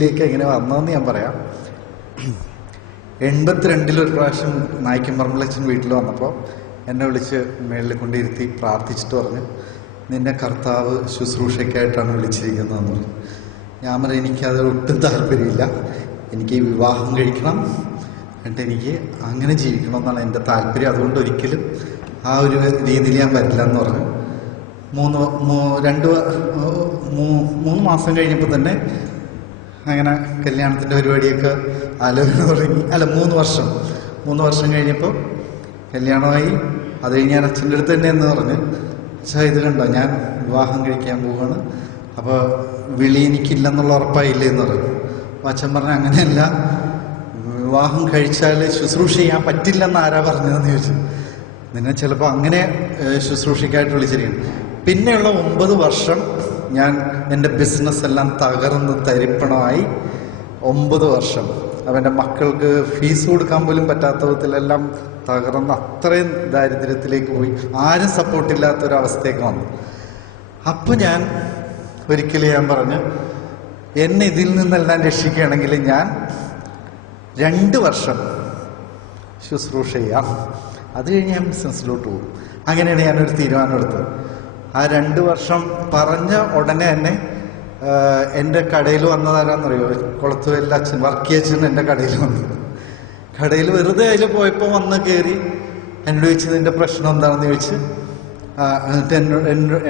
വേദിയിലേക്ക് എങ്ങനെ വന്നതെന്ന് ഞാൻ പറയാം. 82 ഒരു പ്രാവശ്യം നായിക്കമ്പറമ്പിലച്ഛൻ വീട്ടിൽ വന്നപ്പോൾ എന്നെ വിളിച്ച് മേളിൽ കൊണ്ടിരുത്തി പ്രാർത്ഥിച്ചിട്ട് പറഞ്ഞു, നിന്നെ കർത്താവ് ശുശ്രൂഷയ്ക്കായിട്ടാണ് വിളിച്ചിരിക്കുന്നതെന്ന് പറഞ്ഞു. ഞാൻ പറഞ്ഞു, എനിക്കത് ഒട്ടും താല്പര്യമില്ല, എനിക്ക് ഈ വിവാഹം കഴിക്കണം, എന്നിട്ട് എനിക്ക് അങ്ങനെ ജീവിക്കണമെന്നാണ് എൻ്റെ താല്പര്യം, അതുകൊണ്ട് ഒരിക്കലും ആ ഒരു രീതിയിൽ ഞാൻ വരില്ല എന്ന് പറഞ്ഞു. 3 മാസം കഴിഞ്ഞപ്പോൾ തന്നെ അങ്ങനെ കല്യാണത്തിൻ്റെ പരിപാടിയൊക്കെ ആലോചന തുടങ്ങി. 3 വർഷം കഴിഞ്ഞപ്പോൾ കല്യാണമായി. അത് കഴിഞ്ഞ് ഞാൻ അച്ഛൻ്റെ അടുത്ത് തന്നെ എന്ന് പറഞ്ഞ്, അച്ഛാ ഇത് കണ്ടോ, ഞാൻ വിവാഹം കഴിക്കാൻ പോവുകയാണ്, അപ്പോൾ വിളി എനിക്കില്ലെന്നുള്ള ഉറപ്പായില്ലേ എന്ന് പറഞ്ഞു. അപ്പോൾ അച്ഛൻ പറഞ്ഞു, അങ്ങനെയല്ല, വിവാഹം കഴിച്ചാൽ ശുശ്രൂഷ ചെയ്യാൻ പറ്റില്ലെന്ന് ആരാ പറഞ്ഞതെന്ന് ചോദിച്ചു. നിന്നെ ചിലപ്പോൾ അങ്ങനെ ശുശ്രൂഷയ്ക്കായിട്ട് വിളിച്ചിരിക്കണം. പിന്നെയുള്ള 9 വർഷം ഞാൻ എൻ്റെ ബിസിനസ് എല്ലാം തകർന്ന് തരിപ്പണമായി. 9 വർഷം അവൻ്റെ മക്കൾക്ക് ഫീസ് കൊടുക്കാൻ പോലും പറ്റാത്ത വിധത്തിലെല്ലാം തകർന്ന് അത്രയും ദാരിദ്ര്യത്തിലേക്ക് പോയി. ആരും സപ്പോർട്ടില്ലാത്തൊരവസ്ഥയൊക്കെ വന്നു. അപ്പോൾ ഞാൻ ഒരിക്കലും പറഞ്ഞു, എന്നെ ഇതിൽ നിന്നെല്ലാം രക്ഷിക്കുകയാണെങ്കിൽ ഞാൻ 2 വർഷം ശുശ്രൂഷ ചെയ്യാം, അത് കഴിഞ്ഞ് ഞാൻ ബിസിനസ്സിലോട്ട് പോകും. അങ്ങനെയാണ് ഞാനൊരു തീരുമാനം എടുത്തത്. ആ 2 വർഷം പറഞ്ഞ ഉടനെ തന്നെ എൻ്റെ കടയിൽ വന്നതാരാന്നറിയോ? കുളത്തുവല്ല അച്ഛൻ, വർക്കിയച്ഛൻ എൻ്റെ കടയിൽ വന്നത്. കടയിൽ വെറുതെ അതിൽ പോയപ്പോൾ വന്ന് കയറി എന്നോട് ചോദിച്ചത്, എൻ്റെ പ്രശ്നം എന്താണെന്ന് ചോദിച്ച്, എന്നിട്ട്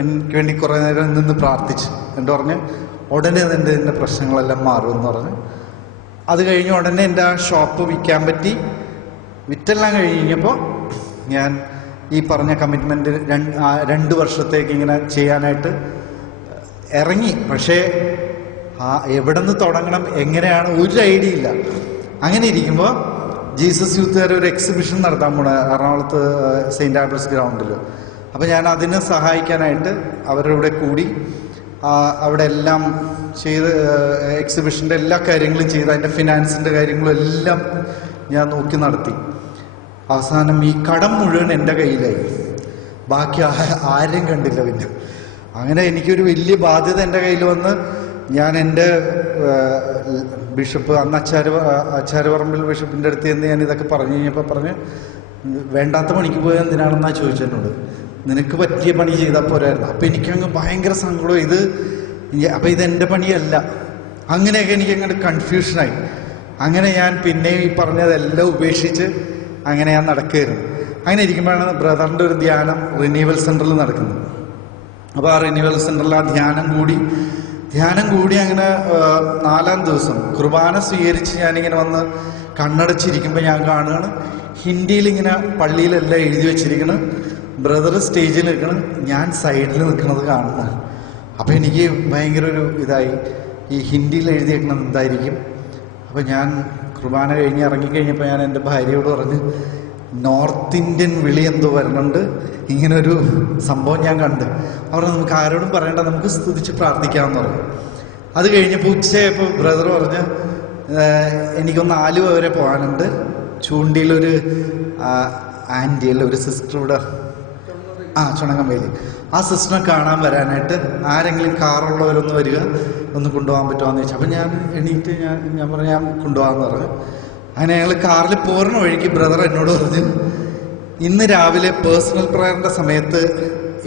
എനിക്ക് വേണ്ടി കുറേ നേരം നിന്ന് പ്രാർത്ഥിച്ചു. എന്നിട്ട് പറഞ്ഞ് ഉടനെ എൻ്റെ പ്രശ്നങ്ങളെല്ലാം മാറുമെന്ന് പറഞ്ഞ്, അത് കഴിഞ്ഞ് ഉടനെ എൻ്റെ ആ ഷോപ്പ് വിൽക്കാൻ പറ്റി. വിറ്റെല്ലാം കഴിഞ്ഞപ്പോൾ ഞാൻ ഈ പറഞ്ഞ കമ്മിറ്റ്മെൻറ്റ് 2 വർഷത്തേക്ക് ഇങ്ങനെ ചെയ്യാനായിട്ട് ഇറങ്ങി. പക്ഷേ എവിടെ നിന്ന് തുടങ്ങണം, എങ്ങനെയാണ്, ഒരു ഐഡിയ ഇല്ല. അങ്ങനെ ഇരിക്കുമ്പോൾ ജീസസ് യൂത്തുകാർ ഒരു എക്സിബിഷൻ നടത്താൻ പോണ എറണാകുളത്ത് സെയിൻറ്റ് ആൽബർട്ട്സ് ഗ്രൗണ്ടിൽ. അപ്പോൾ ഞാൻ അതിനെ സഹായിക്കാനായിട്ട് അവരുടെ കൂടെ കൂടി അവിടെ എല്ലാം ചെയ്ത് എക്സിബിഷൻ്റെ എല്ലാ കാര്യങ്ങളും ചെയ്ത് അതിൻ്റെ ഫിനാൻസിൻ്റെ കാര്യങ്ങളും എല്ലാം ഞാൻ നോക്കി നടത്തി. അവസാനം ഈ കടം മുഴുവൻ എൻ്റെ കയ്യിലായി, ബാക്കി ആരും കണ്ടില്ല. പിന്നെ അങ്ങനെ എനിക്കൊരു വലിയ ബാധ്യത എൻ്റെ കയ്യിൽ വന്ന് ഞാൻ എൻ്റെ ബിഷപ്പ്, അന്ന് അച്ചാരുപറമ്പിൽ ബിഷപ്പിൻ്റെ അടുത്ത് ചെന്ന് ഞാൻ ഇതൊക്കെ പറഞ്ഞു കഴിഞ്ഞപ്പോൾ പറഞ്ഞ്, വേണ്ടാത്ത പണിക്ക് പോയാൽ എന്തിനാണെന്നാണ് ചോദിച്ചെന്നോട്, നിനക്ക് പറ്റിയ പണി ചെയ്താൽ പോരായിരുന്നു. അപ്പം എനിക്കങ്ങ് ഭയങ്കര സങ്കടം, അപ്പം ഇതെൻ്റെ പണിയല്ല. അങ്ങനെയൊക്കെ എനിക്കങ്ങോട്ട് കൺഫ്യൂഷനായി. അങ്ങനെ ഞാൻ പിന്നെ ഈ പറഞ്ഞതെല്ലാം ഉപേക്ഷിച്ച് അങ്ങനെ ഞാൻ നടക്കുകയായിരുന്നു. അങ്ങനെ ഇരിക്കുമ്പോഴാണ് ബ്രദറിൻ്റെ ഒരു ധ്യാനം റിന്യൂവൽ സെൻറ്ററിൽ നടക്കുന്നത്. അപ്പോൾ ആ റിന്യൂവൽ സെൻറ്ററിൽ ആ ധ്യാനം കൂടി അങ്ങനെ 4-ാം ദിവസം കുർബാന സ്വീകരിച്ച് ഞാനിങ്ങനെ വന്ന് കണ്ണടച്ചിരിക്കുമ്പോൾ ഞാൻ കാണുകയാണ് ഹിന്ദിയിൽ ഇങ്ങനെ പള്ളിയിലെല്ലാം എഴുതി വെച്ചിരിക്കണം, ബ്രദർ സ്റ്റേജിൽ നിൽക്കണം, ഞാൻ സൈഡിൽ നിൽക്കുന്നത് കാണുന്നു. അപ്പോൾ എനിക്ക് ഭയങ്കര ഒരു ഇതായി, ഈ ഹിന്ദിയിൽ എഴുതിയേക്കണം എന്തായിരിക്കും. അപ്പോൾ ഞാൻ കുർബാന കഴിഞ്ഞ് ഇറങ്ങിക്കഴിഞ്ഞപ്പോൾ ഞാൻ എൻ്റെ ഭാര്യയോട് പറഞ്ഞ്, നോർത്ത് ഇന്ത്യൻ വിളി എന്തോ വരുന്നുണ്ട്, ഇങ്ങനൊരു സംഭവം ഞാൻ കണ്ട്. അവർ നമുക്ക് ആരോടും പറയേണ്ട, നമുക്ക് സ്തുതിച്ച് പ്രാർത്ഥിക്കാമെന്ന് പറഞ്ഞു. അത് കഴിഞ്ഞപ്പോൾ ഉച്ചയായപ്പോൾ ബ്രദർ പറഞ്ഞ്, എനിക്കൊന്ന് ആലുവ വരെ പോകാനുണ്ട്, ചൂണ്ടിയിലൊരു ആൻറ്റിയല്ല ഒരു സിസ്റ്റർ ഇവിടെ ചുണങ്ങമ്പേലി, ആ സിസ്റ്ററിനെ കാണാൻ വരാനായിട്ട് ആരെങ്കിലും കാറുള്ളവരൊന്ന് വരിക, ഒന്ന് കൊണ്ടുപോകാൻ പറ്റുമോയെന്ന് ചോദിച്ചു. അപ്പം ഞാൻ എണീറ്റ് ഞാൻ പറഞ്ഞു ഞാൻ കൊണ്ടുപോകാമെന്ന് പറഞ്ഞു. അങ്ങനെ ഞങ്ങൾ കാറിൽ പോരണ വഴിക്ക് ബ്രദർ എന്നോട് പറഞ്ഞു, ഇന്ന് രാവിലെ പേഴ്സണൽ പ്രയറിൻ്റെ സമയത്ത്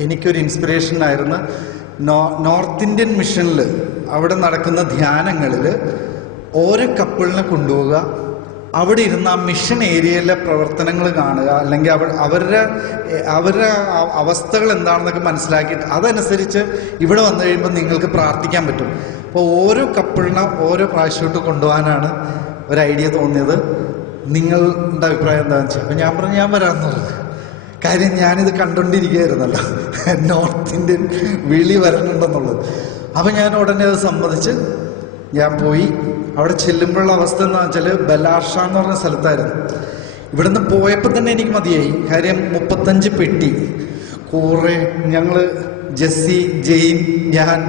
എനിക്കൊരു ഇൻസ്പിറേഷൻ ആയിരുന്നു, നോർത്ത് ഇന്ത്യൻ മിഷനിൽ അവിടെ നടക്കുന്ന ധ്യാനങ്ങളിൽ ഓരോ കപ്പിളിനെ കൊണ്ടുപോവുക, അവിടെ ഇരുന്ന് ആ മിഷൻ ഏരിയയിലെ പ്രവർത്തനങ്ങൾ കാണുക, അല്ലെങ്കിൽ അവരുടെ അവസ്ഥകൾ എന്താണെന്നൊക്കെ മനസ്സിലാക്കിയിട്ട് അതനുസരിച്ച് ഇവിടെ വന്നു കഴിയുമ്പോൾ നിങ്ങൾക്ക് പ്രാർത്ഥിക്കാൻ പറ്റും. അപ്പോൾ ഓരോ കപ്പിളിനെ ഓരോ പ്രാവശ്യമായിട്ട് കൊണ്ടുപോകാനാണ് ഒരു ഐഡിയ തോന്നിയത്. നിങ്ങളുടെ അഭിപ്രായം എന്താണെന്ന് വെച്ചാൽ, അപ്പം ഞാൻ പറഞ്ഞു ഞാൻ വരാമെന്ന് പറഞ്ഞു. കാര്യം ഞാനിത് കണ്ടുകൊണ്ടിരിക്കുകയായിരുന്നല്ലോ, നോർത്ത് ഇന്ത്യൻ വിളി വരണുണ്ടെന്നുള്ളത്. അപ്പം ഞാൻ ഉടനെ അത് സമ്മതിച്ച് ഞാൻ പോയി. അവിടെ ചെല്ലുമ്പോഴുള്ള അവസ്ഥ എന്ന് വെച്ചാൽ ബലാർഷ എന്ന് പറഞ്ഞ സ്ഥലത്തായിരുന്നു. ഇവിടുന്ന് പോയപ്പോൾ തന്നെ എനിക്ക് മതിയായി. കാര്യം 35 പെട്ടി, കുറേ ഞങ്ങൾ ജെസ്സി, ജെയിൻ,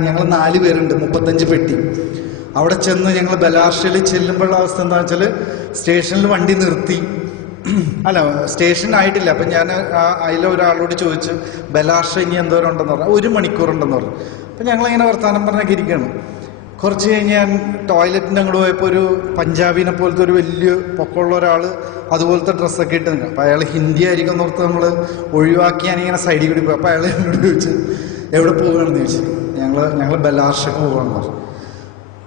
ഞങ്ങൾ 4 പേരുണ്ട്, 35 പെട്ടി. അവിടെ ചെന്ന് ഞങ്ങൾ ബലാർഷയിൽ ചെല്ലുമ്പോഴുള്ള അവസ്ഥ എന്താ വെച്ചാൽ, സ്റ്റേഷനിൽ വണ്ടി നിർത്തി, സ്റ്റേഷൻ ആയിട്ടില്ല. അപ്പം ഞാൻ അതിലൊരാളോട് ചോദിച്ചു, ബലാർഷ ഇനി എന്തോരം ഉണ്ടെന്ന് പറഞ്ഞു. 1 മണിക്കൂർ ഉണ്ടെന്ന് പറഞ്ഞു. അപ്പം ഞങ്ങളിങ്ങനെ വർത്തമാനം പറഞ്ഞൊക്കെ ഇരിക്കുകയാണ്. കുറച്ച് കഴിഞ്ഞ് ഞാൻ ടോയ്ലറ്റിൻ്റെ അങ്ങോട്ട് പോയപ്പോൾ ഒരു പഞ്ചാബിനെ പോലത്തെ ഒരു വലിയ പൊക്കമുള്ള ഒരാൾ അതുപോലത്തെ ഡ്രസ്സൊക്കെ ഇട്ട് നിൽക്കുക. അപ്പോൾ അയാൾ ഹിന്ദി ആയിരിക്കും എന്നോർത്ത് നമ്മൾ ഒഴിവാക്കി ഞാനിങ്ങനെ സൈഡിൽ കൂടി പോയി. അപ്പോൾ അയാൾ എന്നോട് ചോദിച്ചു എവിടെ പോവുകയാണെന്ന് ചോദിച്ചു. ഞങ്ങൾ ബലാർഷക്ക് പോവുകയാണെന്ന് പറഞ്ഞു.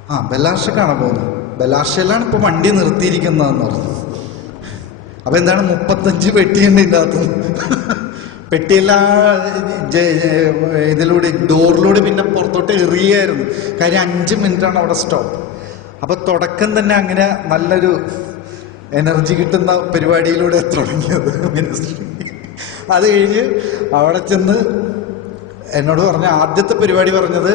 ആ ബലാർഷക്കാണോ പോകുന്നത്? ബലാർഷയിലാണ് ഇപ്പോൾ വണ്ടി നിർത്തിയിരിക്കുന്നതെന്ന് പറഞ്ഞു. അപ്പോൾ എന്താണ് 35 പെട്ടിയുണ്ട് ഇതിൻ്റെ അകത്ത്. പെട്ടിയെല്ലാം ഇതിലൂടെ ഡോറിലൂടെ പിന്നെ പുറത്തോട്ട് എറിയായിരുന്നു. കാര്യം 5 മിനിറ്റാണ് അവിടെ സ്റ്റോപ്പ്. അപ്പോൾ തുടക്കം തന്നെ അങ്ങനെ നല്ലൊരു എനർജി കിട്ടുന്ന പരിപാടിയിലൂടെ തുടങ്ങിയത് മിനിസ്ട്രി. അത് കഴിഞ്ഞ് അവിടെ ചെന്ന് എന്നോട് പറഞ്ഞ ആദ്യത്തെ പരിപാടി പറഞ്ഞത്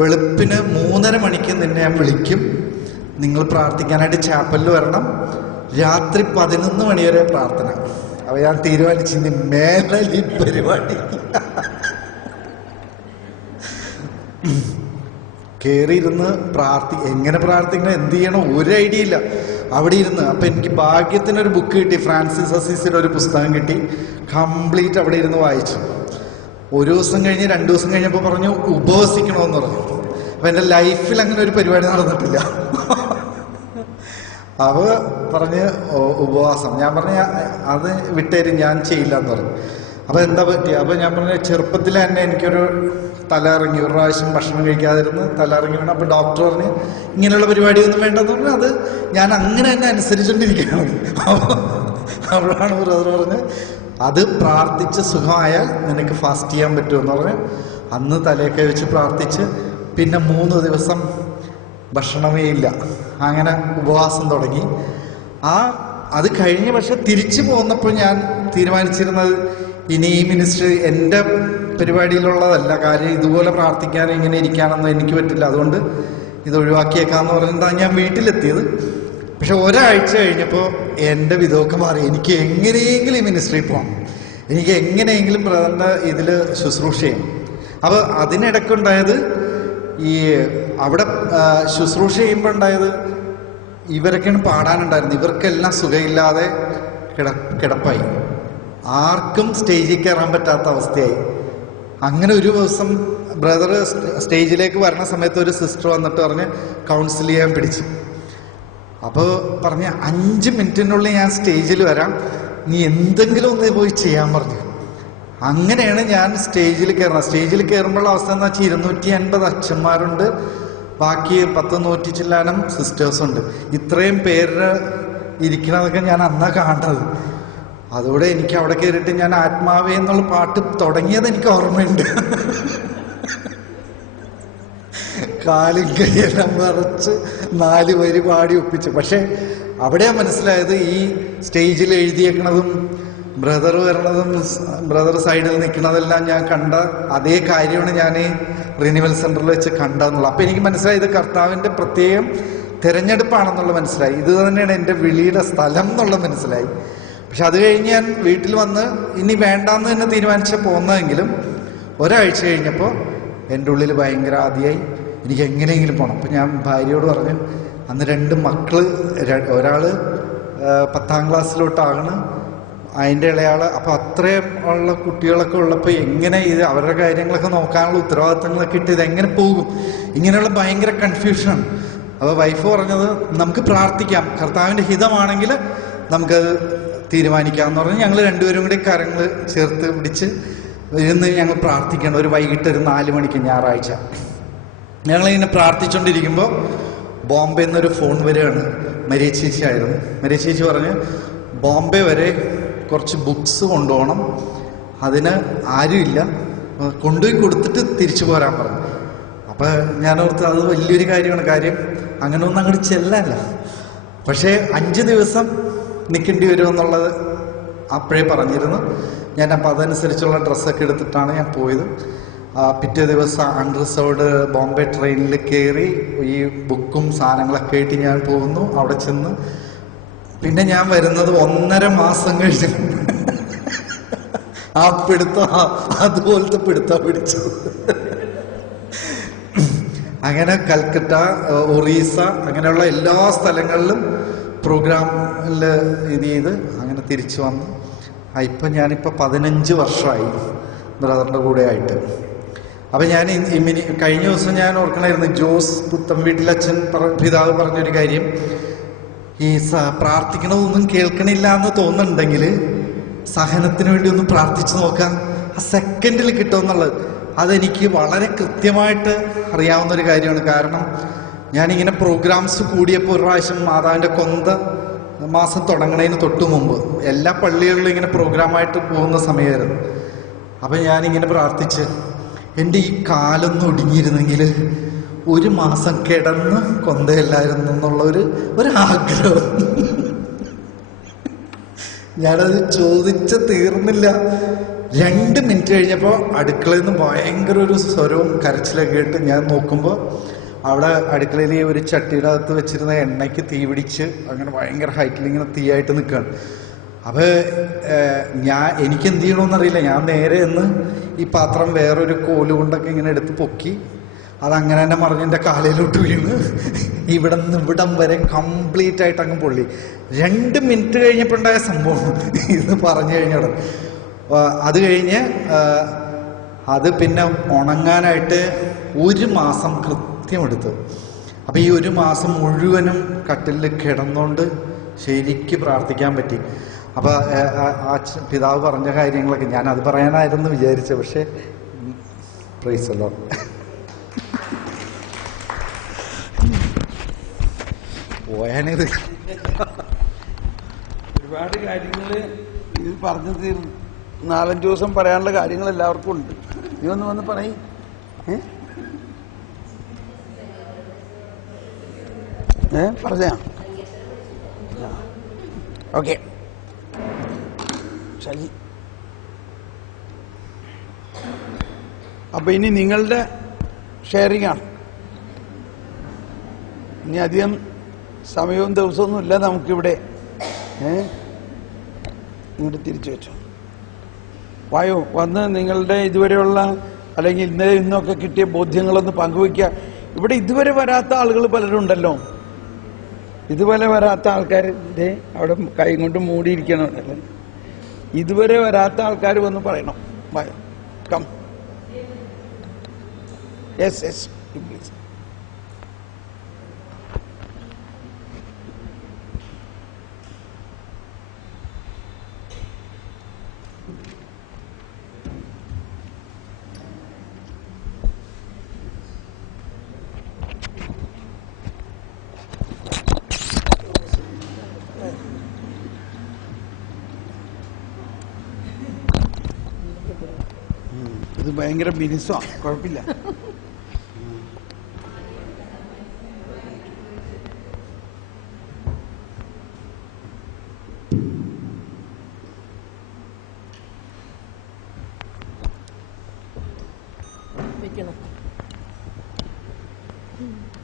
വെളുപ്പിന് 3:30 മണിക്ക് നിന്നെ ഞാൻ വിളിക്കും, നിങ്ങൾ പ്രാർത്ഥിക്കാനായിട്ട് ചാപ്പലിൽ വരണം, രാത്രി 11 മണി വരെ പ്രാർത്ഥന. അപ്പോൾ ഞാൻ തീരുമാനിച്ചു ഇനി മേലെ ഈ പരിപാടി കയറിയിരുന്ന് എങ്ങനെ പ്രാർത്ഥിക്കണം, എന്ത് ചെയ്യണം, ഒരു ഐഡിയ ഇല്ല. അവിടെ ഇരുന്ന് അപ്പം എനിക്ക് ഭാഗ്യത്തിനൊരു ബുക്ക് കിട്ടി, ഫ്രാൻസിസ് അസീസിയുടെ ഒരു പുസ്തകം കിട്ടി. കംപ്ലീറ്റ് അവിടെ ഇരുന്ന് വായിച്ചു. ഒരു ദിവസം കഴിഞ്ഞ് 2 ദിവസം കഴിഞ്ഞപ്പോൾ പറഞ്ഞു ഉപവസിക്കണമെന്ന് പറഞ്ഞു. അപ്പം എൻ്റെ ലൈഫിൽ അങ്ങനെ ഒരു പരിപാടി നടന്നിട്ടില്ല. അവ പറഞ്ഞ് ഉപവാസം. ഞാൻ പറഞ്ഞ അത് വിട്ടേരും, ഞാൻ ചെയ്യില്ല എന്ന് പറഞ്ഞു. അപ്പോൾ എന്താ പറ്റി? അപ്പോൾ ഞാൻ പറഞ്ഞ ചെറുപ്പത്തിൽ തന്നെ എനിക്കൊരു തലയിറങ്ങി, ഒരു പ്രാവശ്യം ഭക്ഷണം കഴിക്കാതിരുന്ന് തലയിറങ്ങി വീണു. അപ്പോൾ ഡോക്ടർ പറഞ്ഞ് ഇങ്ങനെയുള്ള പരിപാടിയൊന്നും വേണ്ടെന്ന് പറഞ്ഞു. അത് ഞാൻ അങ്ങനെ തന്നെ അനുസരിച്ചുകൊണ്ടിരിക്കുകയാണ്. അപ്പോഴാണ് ബ്രദർ പറഞ്ഞ് അത് പ്രാർത്ഥിച്ച് സുഖമായാൽ നിനക്ക് ഫാസ്റ്റ് ചെയ്യാൻ പറ്റുമെന്ന് പറഞ്ഞ് അന്ന് തലയൊക്കെ വെച്ച് പ്രാർത്ഥിച്ച് പിന്നെ 3 ദിവസം ഭക്ഷണമേ ഇല്ല. അങ്ങനെ ഉപവാസം തുടങ്ങി. അത് കഴിഞ്ഞ് പക്ഷെ തിരിച്ചു പോന്നപ്പോൾ ഞാൻ തീരുമാനിച്ചിരുന്നത് ഇനി ഈ മിനിസ്ട്രി എൻ്റെ പരിപാടിയിലുള്ളതല്ല. കാര്യം ഇതുപോലെ പ്രാർത്ഥിക്കാൻ ഇങ്ങനെ ഇരിക്കാനൊന്നും എനിക്ക് പറ്റില്ല, അതുകൊണ്ട് ഇത് ഒഴിവാക്കിയേക്കാന്ന് പറഞ്ഞിട്ടാണ് ഞാൻ വീട്ടിലെത്തിയത്. പക്ഷെ ഒരാഴ്ച കഴിഞ്ഞപ്പോൾ എൻ്റെ വിധമൊക്കെ മാറി. എനിക്ക് എങ്ങനെയെങ്കിലും ഈ മിനിസ്ട്രി പോകണം, എനിക്ക് എങ്ങനെയെങ്കിലും ബ്രദറിൻ്റെ ഇതിൽ ശുശ്രൂഷ ചെയ്യണം. അപ്പോൾ അതിനിടയ്ക്കുണ്ടായത് ഈ അവിടെ ശുശ്രൂഷ ചെയ്യുമ്പോൾ ഉണ്ടായത് ഇവരൊക്കെയാണ് പാടാനുണ്ടായിരുന്നു. ഇവർക്കെല്ലാം സുഖമില്ലാതെ കിടപ്പായി, ആർക്കും സ്റ്റേജിൽ കയറാൻ പറ്റാത്ത അവസ്ഥയായി. അങ്ങനെ ഒരു ദിവസം ബ്രദർ സ്റ്റേജിലേക്ക് വരുന്ന സമയത്ത് ഒരു സിസ്റ്റർ വന്നിട്ട് പറഞ്ഞ് കൗൺസിൽ ചെയ്യാൻ പിടിച്ചു. അപ്പോൾ പറഞ്ഞ് 5 മിനിറ്റിനുള്ളിൽ ഞാൻ സ്റ്റേജിൽ വരാം, നീ എന്തെങ്കിലും ഒന്ന് പോയി ചെയ്യാൻ പറഞ്ഞു. അങ്ങനെയാണ് ഞാൻ സ്റ്റേജിൽ കയറുന്നത്. സ്റ്റേജിൽ കയറുമ്പോഴുള്ള അവസ്ഥ എന്ന് വെച്ചാൽ 250 അച്ഛന്മാരുണ്ട്, ബാക്കി 10-100 ചില്ലാനം സിസ്റ്റേഴ്സുണ്ട്. ഇത്രയും പേര് ഇരിക്കണതൊക്കെ ഞാൻ അന്നാ കാണുന്നത്. അതോടെ എനിക്ക് അവിടെ കയറിയിട്ട് ഞാൻ ആത്മാവേ എന്നുള്ള പാട്ട് തുടങ്ങിയത് എനിക്ക് ഓർമ്മയുണ്ട്. കാലും കൈയെല്ലാം മറച്ച് 4 വരി പാടി ഒപ്പിച്ചു. പക്ഷെ അവിടെയാ മനസ്സിലായത് ഈ സ്റ്റേജിൽ എഴുതിയേക്കണതും ബ്രദർ വരണതും ബ്രദർ സൈഡിൽ നിൽക്കണതെല്ലാം ഞാൻ കണ്ട അതേ കാര്യമാണ് ഞാൻ ഈ റിന്യൂവൽ സെന്ററിൽ വെച്ച് കണ്ടെന്നുള്ളത്. അപ്പം എനിക്ക് മനസ്സിലായി ഇത് കർത്താവിൻ്റെ പ്രത്യേകം തിരഞ്ഞെടുപ്പാണെന്നുള്ള മനസ്സിലായി. ഇത് തന്നെയാണ് എൻ്റെ വിളിയുടെ സ്ഥലം എന്നുള്ള മനസ്സിലായി. പക്ഷെ അത് കഴിഞ്ഞ് ഞാൻ വീട്ടിൽ വന്ന് ഇനി വേണ്ടാന്ന് തന്നെ തീരുമാനിച്ച പോകുന്നതെങ്കിലും ഒരാഴ്ച കഴിഞ്ഞപ്പോൾ എൻ്റെ ഉള്ളിൽ ഭയങ്കര ആദിയായി, എനിക്ക് എങ്ങനെയെങ്കിലും പോകണം. അപ്പം ഞാൻ ഭാര്യയോട് പറഞ്ഞു, അന്ന് 2 മക്കൾ, ഒരാൾ 10ാം ക്ലാസ്സിലോട്ടാണ്, അതിൻ്റെ ഇളയാൾ. അപ്പോൾ അത്രയും ഉള്ള കുട്ടികളൊക്കെ ഉള്ളപ്പോൾ എങ്ങനെ ഇത് അവരുടെ കാര്യങ്ങളൊക്കെ നോക്കാനുള്ള ഉത്തരവാദിത്തങ്ങളൊക്കെ ഇട്ട് ഇതെങ്ങനെ പോകും, ഇങ്ങനെയുള്ള ഭയങ്കര കൺഫ്യൂഷനാണ്. അപ്പോൾ വൈഫ് പറഞ്ഞത് നമുക്ക് പ്രാർത്ഥിക്കാം, കർത്താവിൻ്റെ ഹിതമാണെങ്കിൽ നമുക്കത് തീരുമാനിക്കാമെന്ന് പറഞ്ഞ് ഞങ്ങൾ 2 പേരും കൂടി കരങ്ങൾ ചേർത്ത് പിടിച്ച് ഇരുന്ന് ഞങ്ങൾ പ്രാർത്ഥിക്കണം. ഒരു വൈകിട്ട് ഒരു 4 മണിക്ക് ഞായറാഴ്ച ഞങ്ങളിങ്ങനെ പ്രാർത്ഥിച്ചുകൊണ്ടിരിക്കുമ്പോൾ ബോംബെ എന്നൊരു ഫോൺ വരികയാണ്. മരിയ ചേച്ചി ആയിരുന്നു. മരിയ ചേച്ചി പറഞ്ഞ് ബോംബെ വരെ കുറച്ച് ബുക്സ് കൊണ്ടുപോകണം, അതിന് ആരുമില്ല, കൊണ്ടുപോയി കൊടുത്തിട്ട് തിരിച്ചു പോരാൻ പറഞ്ഞു. അപ്പം ഞാനോർത്ത് അത് വലിയൊരു കാര്യമാണ്. കാര്യം അങ്ങനെ ഒന്നും അങ്ങോട്ട് ചെല്ലല്ല. പക്ഷേ 5 ദിവസം നിൽക്കേണ്ടി വരുമെന്നുള്ളത് അപ്പോഴേ പറഞ്ഞിരുന്നു. ഞാൻ അപ്പം അതനുസരിച്ചുള്ള ഡ്രസ്സൊക്കെ എടുത്തിട്ടാണ് ഞാൻ പോയത്. പിറ്റേ ദിവസം അൺറിസർവ്ഡ് ബോംബെ ട്രെയിനിൽ കയറി ഈ ബുക്കും സാധനങ്ങളൊക്കെ ആയിട്ട് ഞാൻ പോകുന്നു. അവിടെ ചെന്ന് പിന്നെ ഞാൻ വരുന്നത് 1.5 മാസം കഴിഞ്ഞു. ആ പിടുത്തം അതുപോലത്തെ പിടുത്തം പിടിച്ചു. അങ്ങനെ കൽക്കട്ട, ഒറീസ, അങ്ങനെയുള്ള എല്ലാ സ്ഥലങ്ങളിലും പ്രോഗ്രാമിൽ ഇത് ചെയ്ത് അങ്ങനെ തിരിച്ചു വന്നു. ഇപ്പം ഞാനിപ്പോൾ 15 വർഷമായി ബ്രദറിൻ്റെ കൂടെ ആയിട്ട്. അപ്പം ഞാൻ കഴിഞ്ഞ ദിവസം ഞാൻ ഓർക്കണമായിരുന്നു, ജോസ് പുത്തം വീട്ടിലച്ഛൻ പിതാവ് പറഞ്ഞൊരു കാര്യം, ഈ പ്രാർത്ഥിക്കണതൊന്നും കേൾക്കണില്ല എന്ന് തോന്നുന്നുണ്ടെങ്കിൽ സഹനത്തിന് വേണ്ടി ഒന്ന് പ്രാർത്ഥിച്ചു നോക്കാം, ആ സെക്കൻഡിൽ കിട്ടുമെന്നുള്ളത്. അതെനിക്ക് വളരെ കൃത്യമായിട്ട് അറിയാവുന്നൊരു കാര്യമാണ്. കാരണം ഞാനിങ്ങനെ പ്രോഗ്രാംസ് കൂടിയപ്പോൾ ഒരു പ്രാവശ്യം മാതാവിൻ്റെ കൊന്ത മാസം തുടങ്ങണതിന് തൊട്ട് മുമ്പ് എല്ലാ പള്ളികളിലും ഇങ്ങനെ പ്രോഗ്രാമായിട്ട് പോകുന്ന സമയമായിരുന്നു. അപ്പം ഞാനിങ്ങനെ പ്രാർത്ഥിച്ച്, എൻ്റെ ഈ കാലൊന്നും ഒടുങ്ങിയിരുന്നെങ്കിൽ ഒരു മാസം കിടന്ന് കൊന്തയല്ലായിരുന്നു എന്നുള്ള ഒരു ആഗ്രഹം. ഞാനത് ചോദിച്ച് തീർന്നില്ല. 2 മിനിറ്റ് കഴിഞ്ഞപ്പോൾ അടുക്കളയിൽ നിന്ന് ഭയങ്കര ഒരു സ്വരവും കരച്ചിലൊക്കെ കേട്ട് ഞാൻ നോക്കുമ്പോൾ അവിടെ അടുക്കളയിൽ ഒരു ചട്ടിയുടെ അകത്ത് വെച്ചിരുന്ന എണ്ണയ്ക്ക് തീ പിടിച്ച് അങ്ങനെ ഭയങ്കര ഹൈറ്റിൽ ഇങ്ങനെ തീയായിട്ട് നിൽക്കുകയാണ്. അപ്പോൾ എനിക്ക് എന്ത് ചെയ്യണമെന്നറിയില്ല. ഞാൻ നേരെ എന്ന് ഈ പാത്രം വേറൊരു കോല് കൊണ്ടൊക്കെ ഇങ്ങനെ എടുത്ത് പൊക്കി അതങ്ങനെ തന്നെ മറിഞ്ഞ് എൻ്റെ കാലയിലോട്ട് വീണ് ഇവിടെ നിന്ന് ഇവിടം വരെ കംപ്ലീറ്റ് ആയിട്ട് അങ്ങ് പൊള്ളി. 2 മിനിറ്റ് കഴിഞ്ഞപ്പോൾ ഉണ്ടായ സംഭവം ഇത് പറഞ്ഞു കഴിഞ്ഞോടെ. അത് കഴിഞ്ഞ് അത് പിന്നെ ഉണങ്ങാനായിട്ട് 1 മാസം കൃത്യമെടുത്തു. അപ്പം ഈ 1 മാസം മുഴുവനും കട്ടിലിൽ കിടന്നുകൊണ്ട് ശരിക്ക് പ്രാർത്ഥിക്കാൻ പറ്റി. അപ്പം ആ പിതാവ് പറഞ്ഞ കാര്യങ്ങളൊക്കെ ഞാൻ അത് പറയാനായിരുന്നു വിചാരിച്ചത്. പക്ഷേ പ്രൈസല്ലോ, പോയാണിത്. ഒരുപാട് കാര്യങ്ങൾ ഇത് പറഞ്ഞു തീർന്നു. 4-5 ദിവസം പറയാനുള്ള കാര്യങ്ങൾ എല്ലാവർക്കും ഉണ്ട്. നീ ഒന്ന് വന്ന് പറയും. പറഞ്ഞ ഓക്കെ. ശരി, അപ്പൊ ഇനി നിങ്ങളുടെ ഷെയറിംഗ് ആണ്. ഇനി അധികം സമയവും ദിവസമൊന്നും ഇല്ല നമുക്കിവിടെ. ഇങ്ങോട്ട് തിരിച്ചു വെച്ചോ. വായോ, വന്ന് നിങ്ങളുടെ ഇതുവരെയുള്ള അല്ലെങ്കിൽ ഇന്നലെ ഇന്നൊക്കെ കിട്ടിയ ബോധ്യങ്ങളൊന്ന് പങ്കുവയ്ക്കുക. ഇവിടെ ഇതുവരെ വരാത്ത ആളുകൾ പലരും ഉണ്ടല്ലോ. ഇതുവരെ വരാത്ത ആൾക്കാർ അവിടെ കൈ കൊണ്ട് മൂടിയിരിക്കണമല്ലേ. ഇതുവരെ വരാത്ത ആൾക്കാർ വന്ന് പറയണം. വായോ, കം. Yes yes please. ഇത് ഭയങ്കര മിനിസമാണ്, കുഴപ്പമില്ല. വെക്കണം.